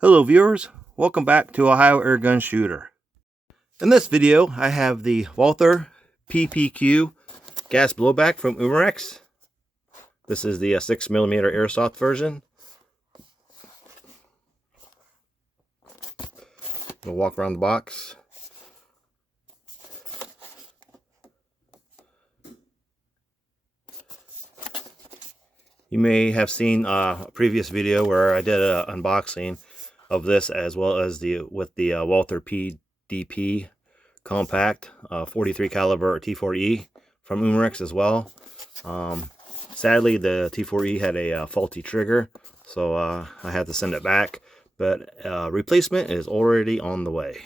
Hello viewers, welcome back to Ohio Airgun Shooter. In this video I have the Walther PPQ gas blowback from Umarex. This is the 6mm airsoft version. We'll walk around the box. You may have seen a previous video where I did an unboxing of this, as well as with the Walther PPQ compact 43 caliber T4E from Umarex as well. Sadly, the T4E had a faulty trigger, so I had to send it back, but replacement is already on the way.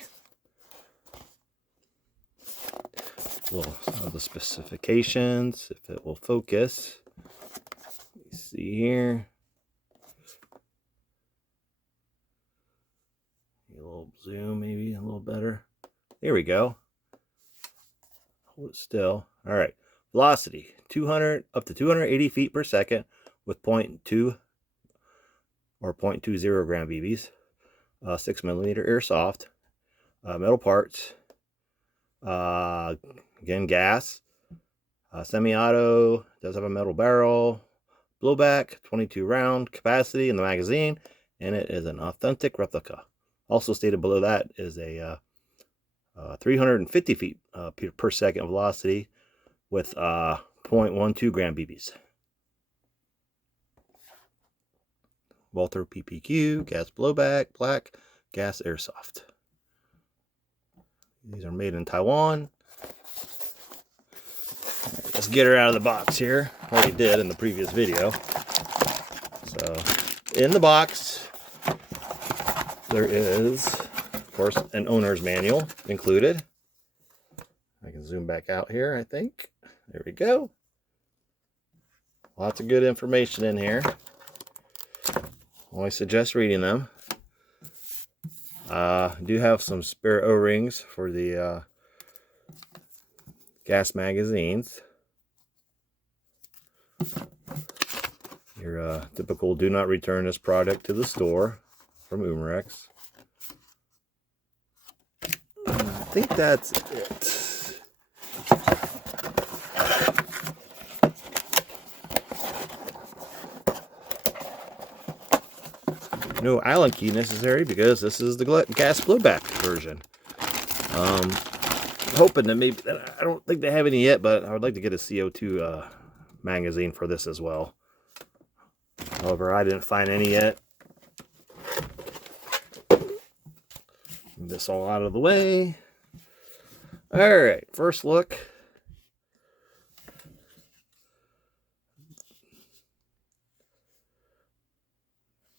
Well, some of the specifications, if it will focus. Let me see here. A little zoom, maybe a little better. There we go. Hold it still. All right. Velocity 200 up to 280 feet per second with 0.2 or 0.20 gram BBs. 6mm airsoft. Metal parts. Again, gas. Semi-auto. Does have a metal barrel. Blowback. 22 round capacity in the magazine, and it is an authentic replica. Also stated below that is a 350 feet per second velocity with 0.12 gram BBs. Walther PPQ gas blowback, black gas airsoft. These are made in Taiwan. Right, let's get her out of the box here. Already did in the previous video. So in the box there is, of course, an owner's manual included. I can zoom back out here, I think. There we go. Lots of good information in here. I suggest reading them. I do have some spare O-rings for the gas magazines. Your typical do not return this product to the store from Umarex. I think that's it. No Allen key necessary because this is the gas blowback version. Hoping that maybe, I don't think they have any yet, but I would like to get a CO2 magazine for this as well. However, I didn't find any yet. Move this all out of the way. All right, first look.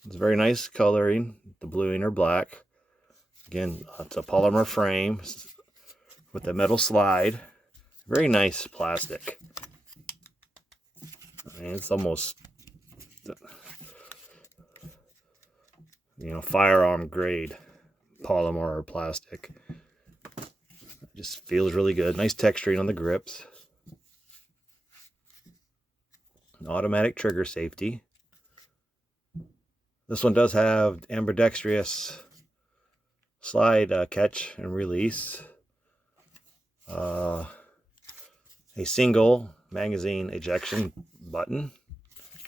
It's very nice coloring, the bluing or black. Again, it's a polymer frame with a metal slide. Very nice plastic. I mean, it's almost, firearm grade polymer or plastic. It just feels really good. Nice texturing on the grips. An automatic trigger safety. This one does have ambidextrous slide catch and release. A single magazine ejection button.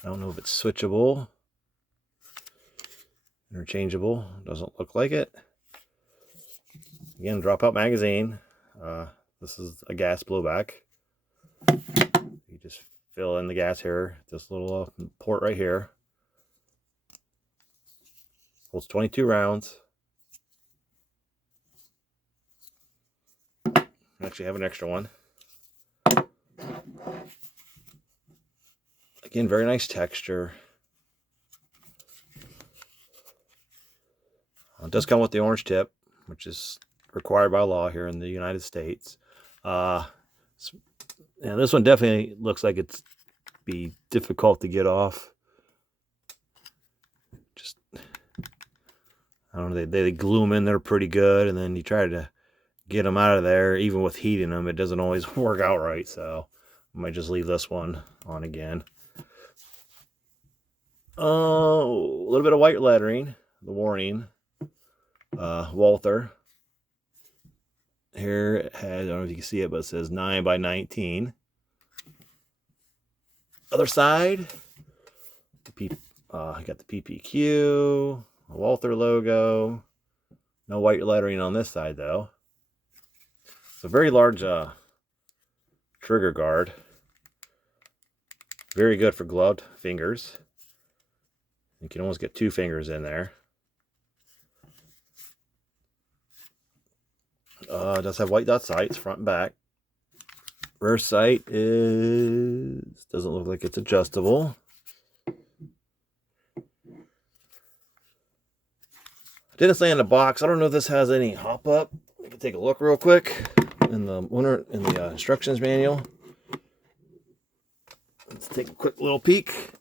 I don't know if it's switchable, interchangeable. Doesn't look like it. Again, dropout magazine. This is a gas blowback. You just fill in the gas here. This little port right here. Holds 22 rounds. I actually have an extra one. Again, very nice texture. It does come with the orange tip, which is required by law here in the United States. This one definitely looks like it's be difficult to get off. Just, I don't know, they glue them in there pretty good, and then you try to get them out of there. Even with heating them, it doesn't always work out right, so I might just leave this one on again. Oh, a little bit of white lettering, the warning. Walther. Here it has, I don't know if you can see it, but it says 9 by 19. Other side, I got the PPQ, a Walther logo. No white lettering on this side though. It's a very large trigger guard. Very good for gloved fingers. You can almost get 2 fingers in there. It does have white dot sights, front and back. Rear sight doesn't look like it's adjustable. Didn't say in the box. I don't know if this has any hop up. We can take a look real quick in the instructions manual. Let's take a quick little peek.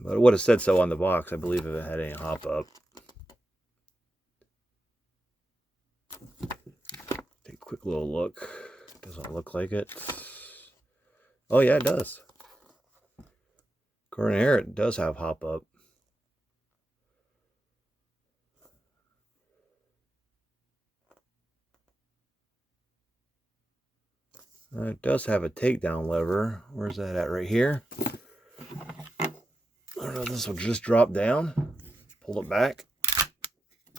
But it would have said so on the box, I believe, if it had any hop up. Take a quick little look. Doesn't look like it. Oh yeah, it does. According to here, it does have hop up. It does have a takedown lever. Where's that at? Right here. I don't know if this will just drop down. Pull it back.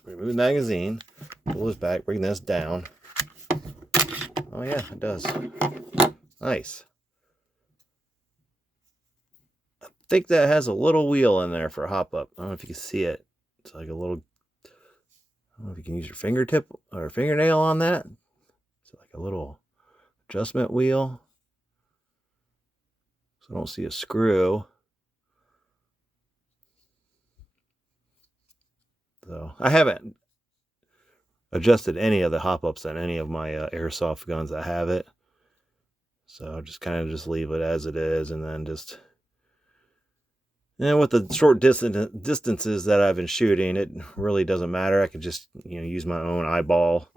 Remove the magazine. Pull this back. Bring this down. Oh yeah, it does. Nice. I think that has a little wheel in there for hop up. I don't know if you can see it. It's like a little, I don't know if you can use your fingertip or fingernail on that. It's like a little adjustment wheel. So I don't see a screw. So I haven't adjusted any of the hop-ups on any of my airsoft guns that have it. So I'll just kind of just leave it as it is, and then just, and with the short distances that I've been shooting, it really doesn't matter. I could just, you know, use my own eyeball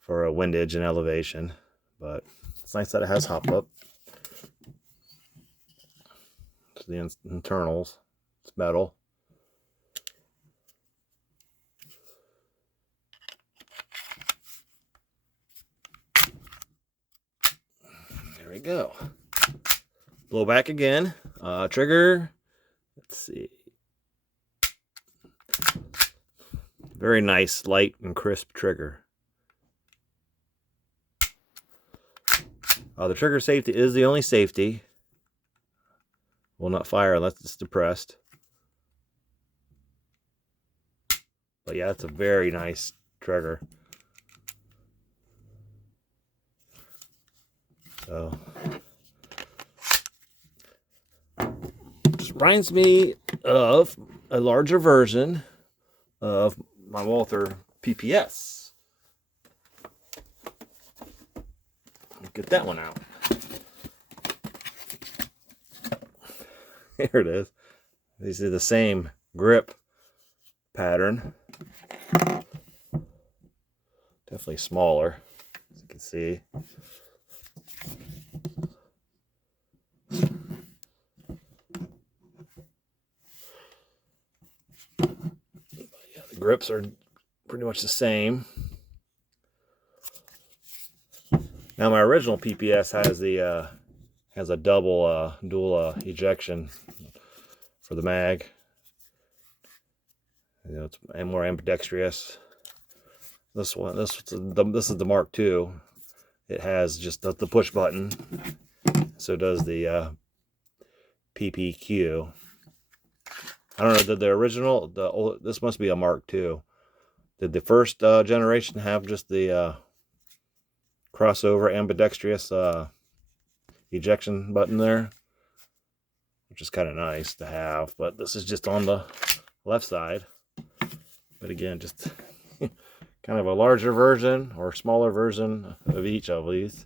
for a windage and elevation. But it's nice that it has hop-up. It's the internals. It's metal. There we go. Blow back again. Trigger. Let's see. Very nice, light and crisp trigger. The trigger safety is the only safety. Will not fire unless it's depressed. But yeah, it's a very nice trigger. So just reminds me of a larger version of my Walther PPS. Get that one out. Here it is. These are the same grip pattern. Definitely smaller, as you can see. Yeah, the grips are pretty much the same. Now my original PPS has a dual ejection for the mag. You know, it's more ambidextrous. This is the Mark II. It has just the push button. So does the PPQ. I don't know, did the original, this must be a Mark II. Did the first generation have just the crossover ambidextrous ejection button there? Which is kind of nice to have, but this is just on the left side. But again, just kind of a larger version or smaller version of each of these.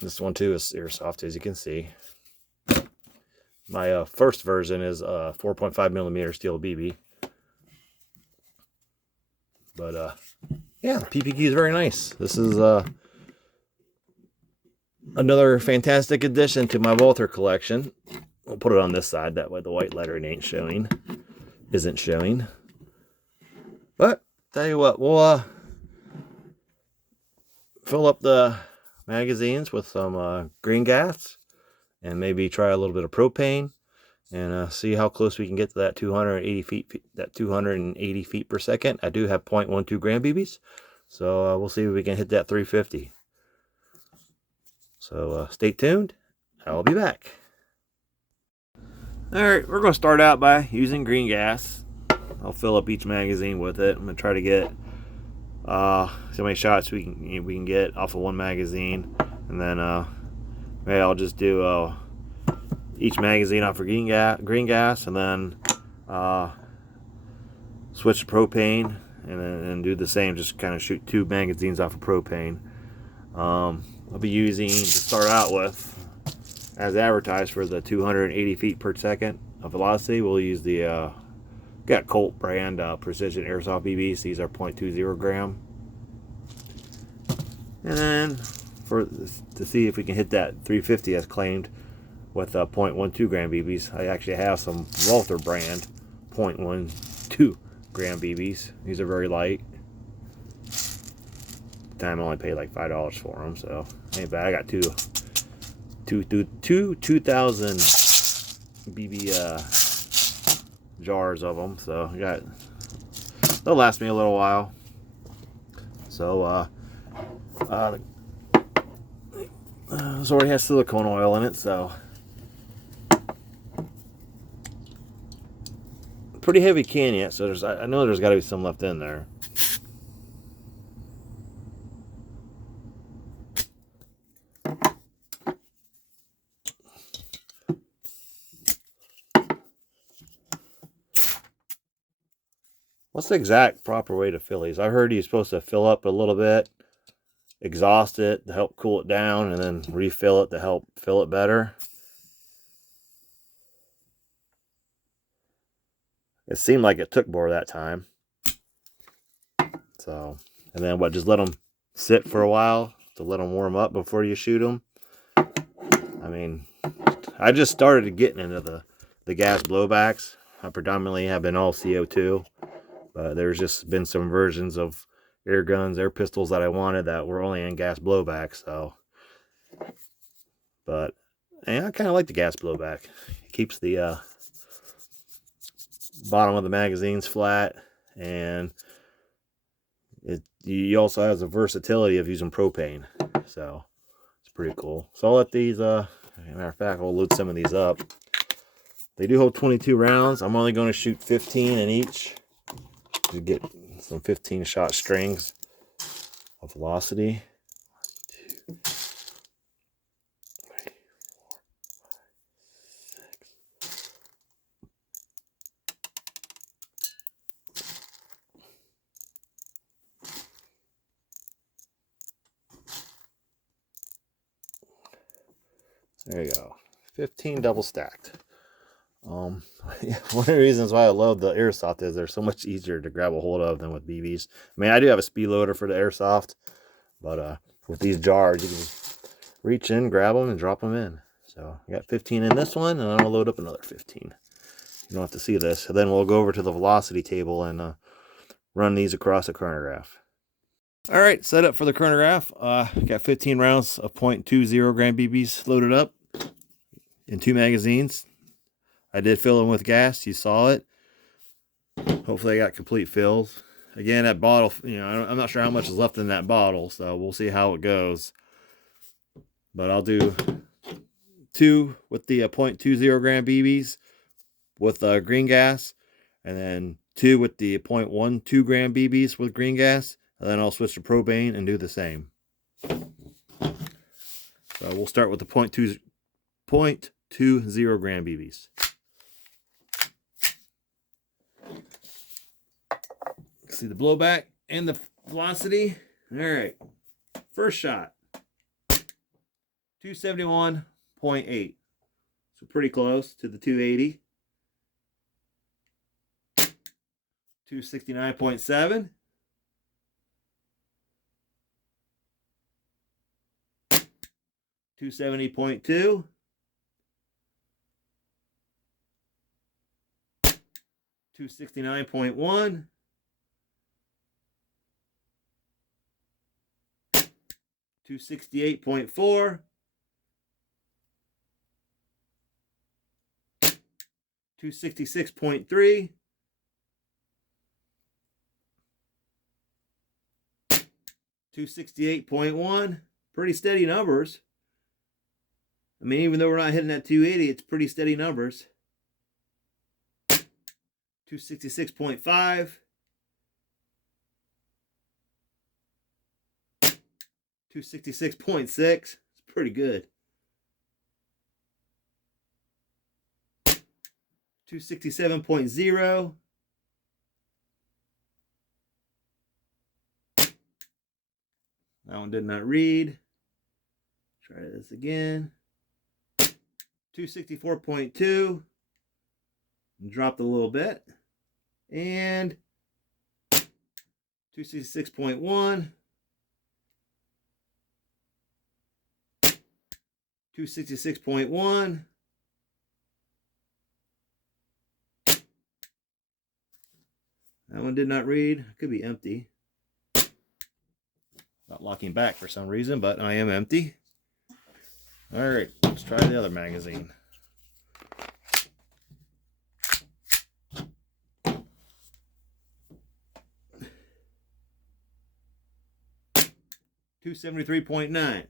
This one too is airsoft, as you can see. My first version is 4.5 millimeter steel BB. But yeah, the PPQ is very nice. This is another fantastic addition to my Walther collection. We'll put it on this side, that way the white lettering isn't showing. But tell you what, we'll fill up the magazines with some green gas, and maybe try a little bit of propane, and see how close we can get to that 280 feet per second. I do have 0.12 gram BBs, so we'll see if we can hit that 350. So stay tuned. I'll be back. All right, we're going to start out by using green gas. I'll fill up each magazine with it. I'm going to try to get so many shots we can get off of one magazine, and then maybe I'll just do each magazine off of green gas, and then switch to propane, and then do the same. Just kind of shoot 2 magazines off of propane. I'll be using, to start out with, as advertised, for the 280 feet per second of velocity, we'll use the got Colt brand precision airsoft BBs. These are 0.20 gram. And then to see if we can hit that 350 as claimed with 0.12 gram BBs, I actually have some Walther brand 0.12 gram BBs. These are very light. Time I only paid like $5 for them, so ain't bad. I got two 2000 BB jars of them, so they'll last me a little while. So this already has silicone oil in it, so pretty heavy can yet. So I know there's got to be some left in there. What's the exact proper way to fill these? I heard you're supposed to fill up a little bit, exhaust it to help cool it down, and then refill it to help fill it better. It seemed like it took more that time. So, and then just let them sit for a while to let them warm up before you shoot them. I mean, I just started getting into the gas blowbacks. I predominantly have been all CO2. There's just been some versions of air guns, air pistols that I wanted that were only in gas blowback. So, but and I kind of like the gas blowback. It keeps the bottom of the magazines flat, and you also has the versatility of using propane. So it's pretty cool. So I'll let these. Matter of fact, I'll load some of these up. They do hold 22 rounds. I'm only going to shoot 15 in each to get some 15 shot strings of velocity. 1, 2, 3, 4, 5, 6. There you go. 15 double stacked. One of the reasons why I love the airsoft is they're so much easier to grab a hold of than with BBs. I mean, I do have a speed loader for the airsoft, but with these jars, you can just reach in, grab them, and drop them in. So I got 15 in this one, and I'm gonna load up another 15. You don't have to see this. And then we'll go over to the velocity table and run these across the chronograph. All right, set up for the chronograph. Got 15 rounds of 0.20 gram BBs loaded up in 2 magazines. I did fill them with gas. You saw it. Hopefully I got complete fills. Again, that bottle, I'm not sure how much is left in that bottle, so we'll see how it goes. But I'll do 2 with the 0.20 gram BBs with green gas, and then 2 with the 0.12 gram BBs with green gas, and then I'll switch to propane and do the same. So we'll start with the 0.20 gram BBs. See the blowback and the velocity. All right, first shot, 271.8, so pretty close to the 280. 269.7. 270.2. 269.1, 268.4, 266.3, 268.1. Pretty steady numbers. I mean, even though we're not hitting that 280, it's pretty steady numbers. 266.5, 266.6. It's pretty good. 267.0, that one did not read. Try this again. 264.2, dropped a little bit. And 266.1, 266.1, that one did not read. Could be empty. Not locking back for some reason, but I am empty. All right, let's try the other magazine. $273.9.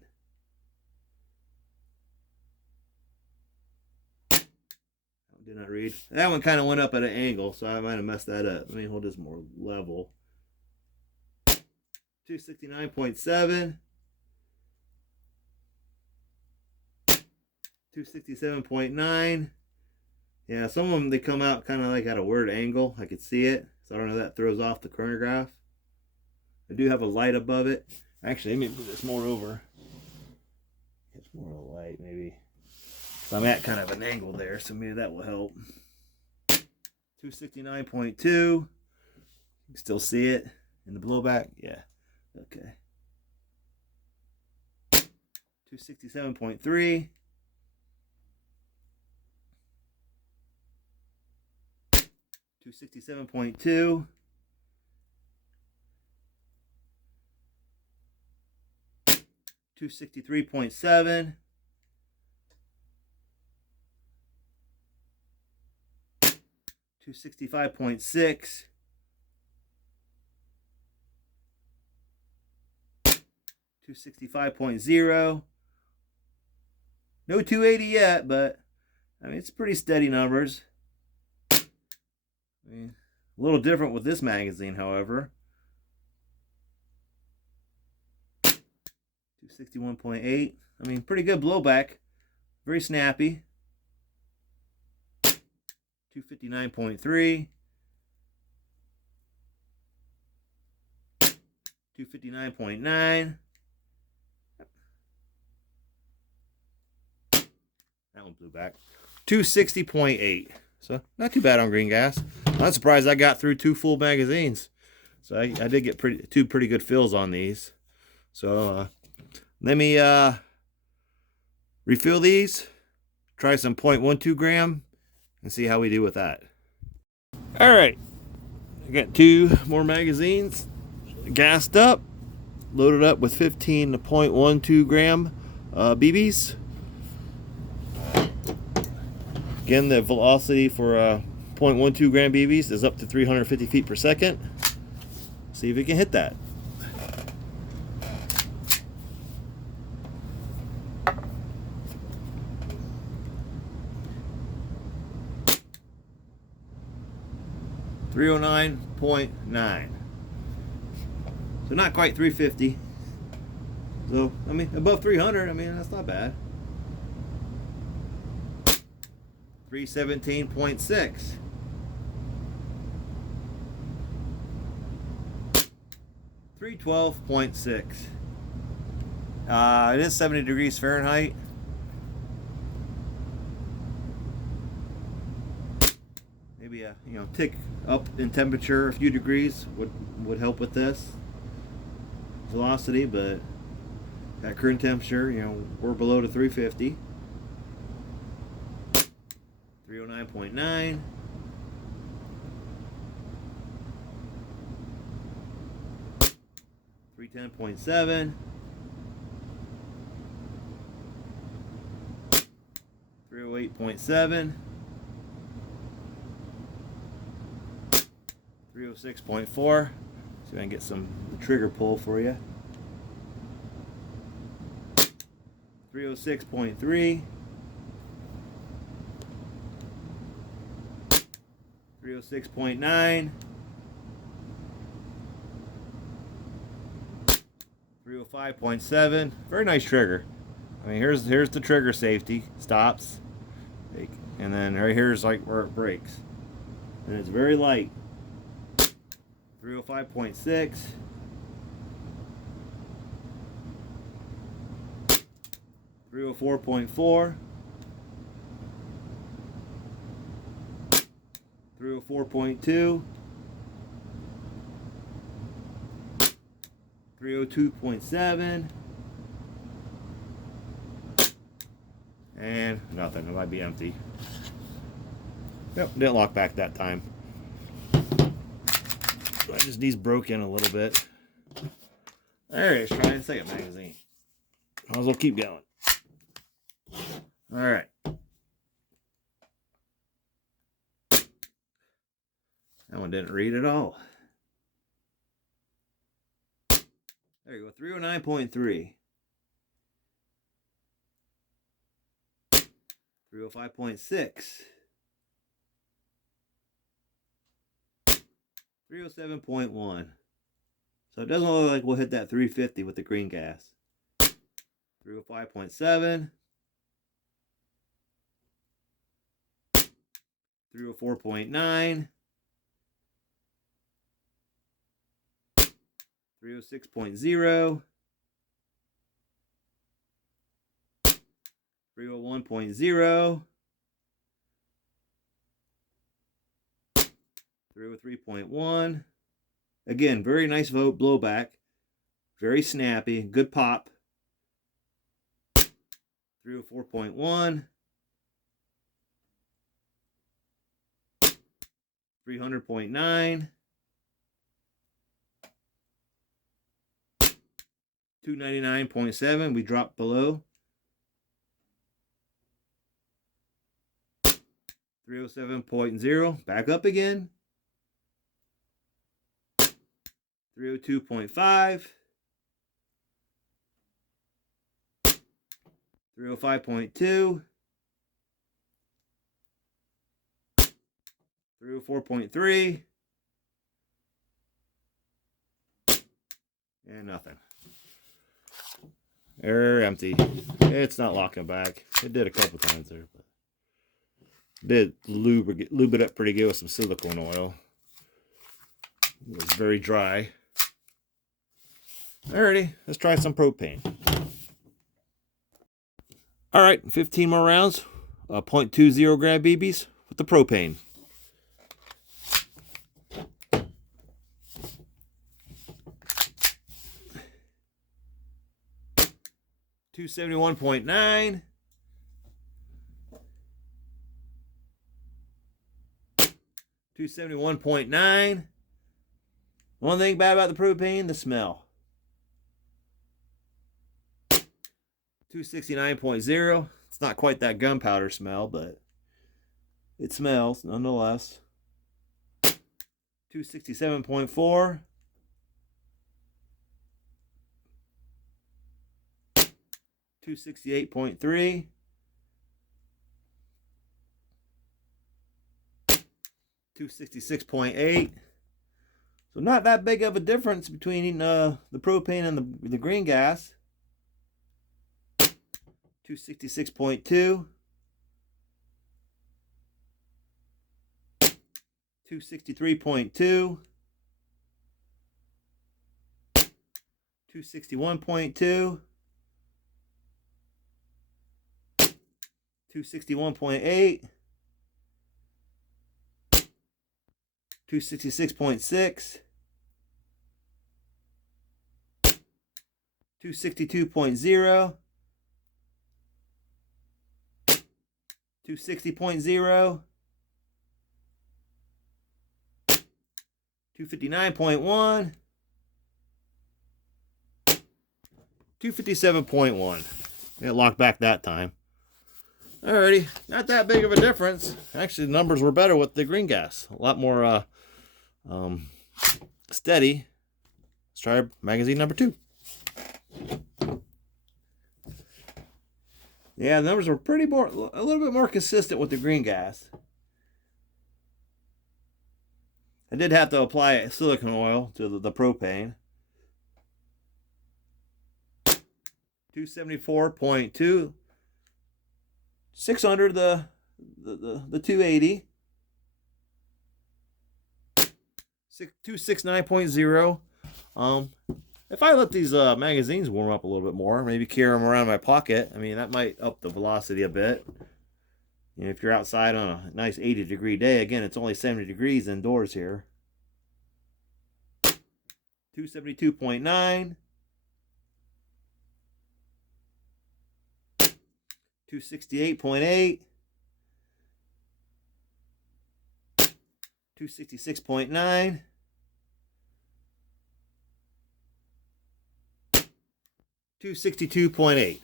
Did not read. That one kind of went up at an angle, so I might have messed that up. Let me hold this more level. 269.7, 267.9. Yeah, some of them, they come out kind of like at a weird angle. I could see it, so I don't know if that throws off the chronograph. I do have a light above it. Actually, let me move this more over. It's more of a light, maybe. So I'm at kind of an angle there, so maybe that will help. 269.2. You can still see it in the blowback. Yeah. Okay. 267.3. 267.2. 263.7. 265.6. 265.0. No 280 yet, but I mean, it's pretty steady numbers. I mean, a little different with this magazine, however. 261.8. I mean, pretty good blowback. Very snappy. 259.3. 259.9. That one blew back. 260.8. So not too bad on green gas. I'm not surprised I got through 2 full magazines. So I did get two pretty good fills on these. So let me refill these, try some 0.12 gram, and see how we do with that. All right, I got 2 more magazines gassed up, loaded up with 15 to 0.12 gram BBs. Again, the velocity for 0.12 gram BBs is up to 350 feet per second. See if we can hit that. .9. So not quite 350. So I mean, above 300. I mean, that's not bad. 317.6. 312.6. It is 70 degrees Fahrenheit. Maybe a tick up in temperature, a few degrees would help with this velocity, but at current temperature, we're below the 350. 309.9. 310.7, 308.7, 306.4. See if I can get some trigger pull for you. 306.3, 306.9, 305.7. Very nice trigger. I mean, here's the trigger safety. Stops. And then right here's like where it breaks. And it's very light. 305.6. 304.4. 304.2. 302.7. And nothing. It might be empty. Yep, didn't lock back that time. These broke in a little bit. There it is. Try the second magazine. Might as well keep going. All right. That one didn't read at all. There you go. 309.3. 305.6. 307.1. So it doesn't look like we'll hit that 350 with the green gas. 305.7. 304.9. 306.0. 301.0. 303.1. Again, very nice blowback. Very snappy. Good pop. 304.1. 300.9. 299.7. We dropped below. 307.0. Back up again. 302.5. 305.2. 304.3. And nothing. Error empty. It's not locking back. It did a couple times there, but did lube it up pretty good with some silicone oil. It was very dry. Alrighty, let's try some propane. Alright, 15 more rounds. 0.20 gram BBs with the propane. $271.9. 271.9. One thing bad about the propane, the smell. 269.0. It's not quite that gunpowder smell, but it smells nonetheless. 267.4. 268.3. 266.8. So not that big of a difference between the propane and the green gas. 266.2. 263.2. 261.2. 261.8. 266.6. 262.0. 260.0. 259.1. 257.1. It locked back that time. Alrighty, not that big of a difference. Actually, the numbers were better with the green gas. A lot more steady. Let's try magazine number 2. Yeah, the numbers were a little bit more consistent with the green gas. I did have to apply silicone oil to the propane. 274.2. 600 the 280. 269.0. If I let these magazines warm up a little bit more, maybe carry them around in my pocket, I mean, that might up the velocity a bit. You know, if you're outside on a nice 80-degree day, again, it's only 70 degrees indoors here. 272.9. 268.8. 266.9. 262.8.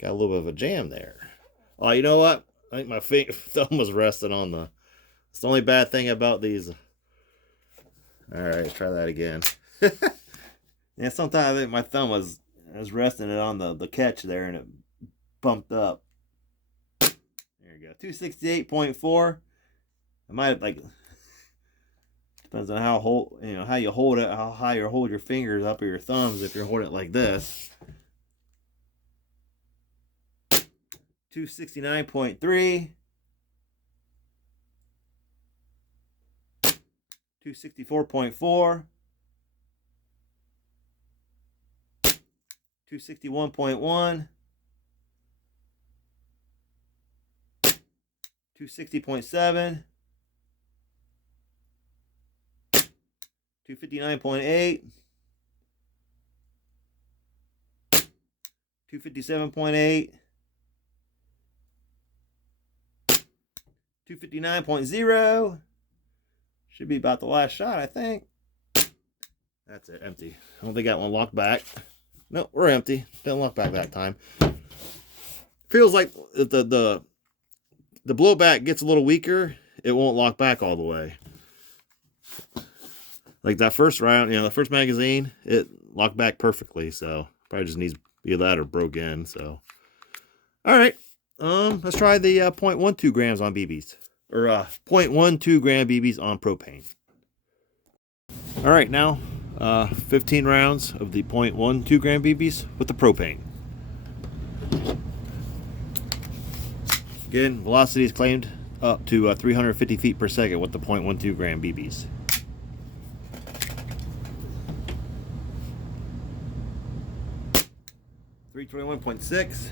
Got a little bit of a jam there. Oh, you know what? I think my thumb was resting on the... It's the only bad thing about these. Alright, let's try that again. Yeah, sometimes I think my thumb was resting it on the catch there and it bumped up. There you go. 268.4. I might have, like... Depends on how you hold it, how high you hold your fingers up or your thumbs if you're holding it like this. 269.3. 264.4. 261.1. 260.7. 259.8. 257.8. 259.0. Should be about the last shot, I think. That's it, empty. I don't think that one locked back. No, we're empty. Didn't lock back that time. Feels like the blowback gets a little weaker. It won't lock back all the way. Like that first round, the first magazine, it locked back perfectly. So probably just needs either that or broke in. So, all right, let's try the 0.12 grams on BBs, or 0.12 gram BBs on propane. All right, now 15 rounds of the 0.12 gram BBs with the propane. Again, velocity is claimed up to 350 feet per second with the 0.12 gram BBs. .6.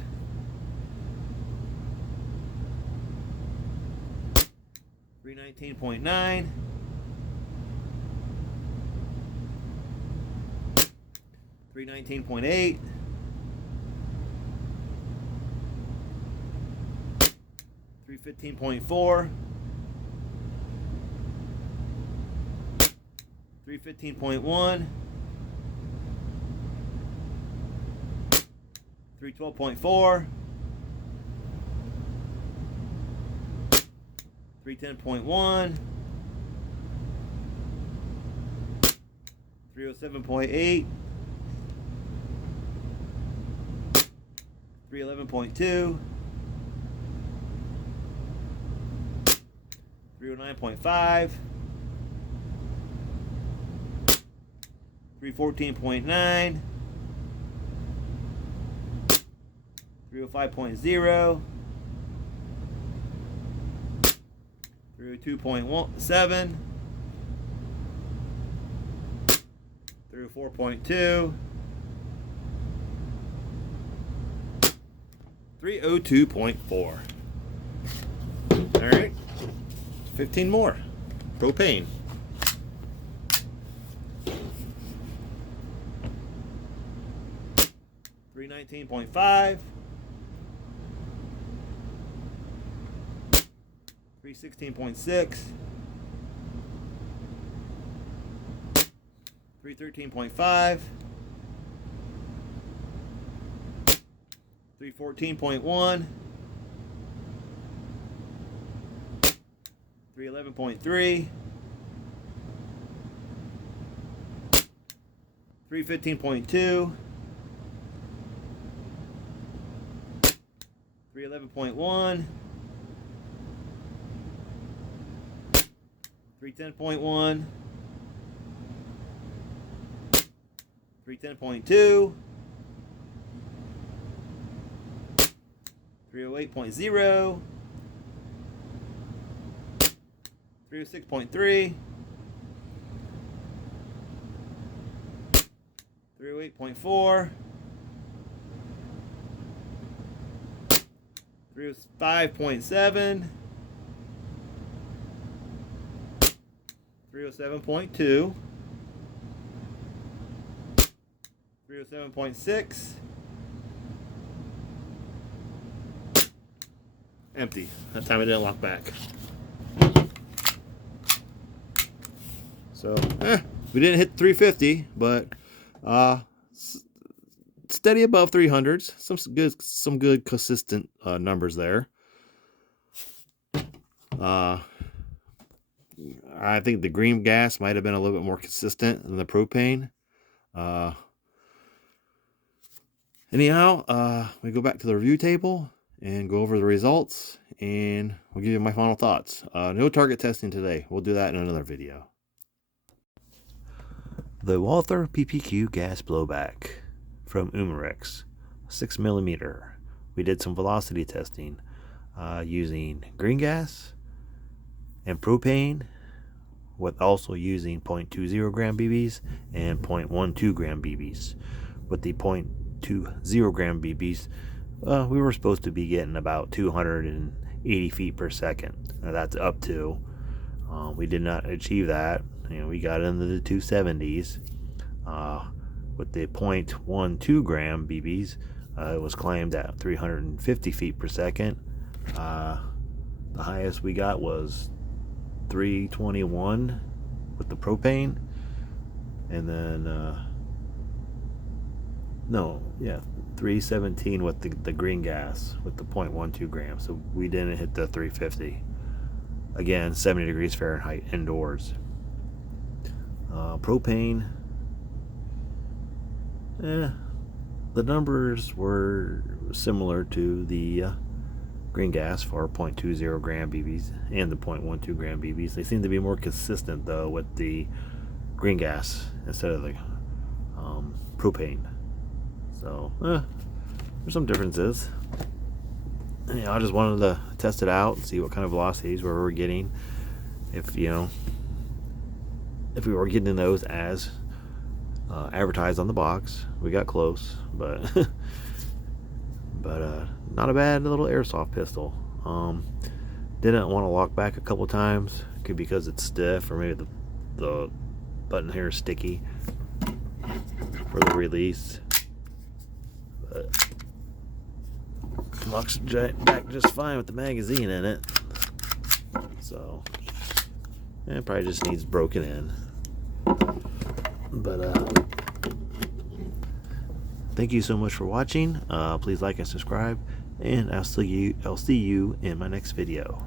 319.9. 319.8. 315.4. 315.1. 312.4. 310.1. 307.8. 311.2. 309.5. 314.9. 305.0. 302.7. 304.2. 302.4. All right, 15 more. Propane. $319.5. 316.6. 313.5. 314.1, 311.3, 315.2, 311.1, 310.1, 310.2, 308.0, 306.3, 308.4, 305.7, 307.2, 307.6, empty. That time it didn't lock back. So, we didn't hit 350, but steady above 300s. Some good consistent numbers there. I think the green gas might have been a little bit more consistent than the propane. Anyhow, we go back to the review table and go over the results, and we'll give you my final thoughts. No target testing today. We'll do that in another video. The Walther PPQ gas blowback from Umarex, 6mm. We did some velocity testing using green gas and propane, with also using 0.20 gram BBs and 0.12 gram BBs. With the 0.20 gram BBs, we were supposed to be getting about 280 feet per second. Now that's up to. We did not achieve that. We got into the 270s. With the 0.12 gram BBs, it was claimed at 350 feet per second. The highest we got was 321 with the propane, and then 317 with the green gas with the 0.12 grams. So we didn't hit the 350. Again, 70 degrees Fahrenheit indoors. Propane, the numbers were similar to the green gas for 0.20 gram BBs and the 0.12 gram BBs. They seem to be more consistent though with the green gas instead of the propane. So there's some differences. I just wanted to test it out and see what kind of velocities we were getting. If we were getting those as advertised on the box. We got close, but not a bad little airsoft pistol. Didn't want to lock back a couple times, could be because it's stiff, or maybe the button here is sticky for the release. But locks back just fine with the magazine in it. So it probably just needs broken in. But thank you so much for watching. Please like and subscribe, and I'll see you in my next video.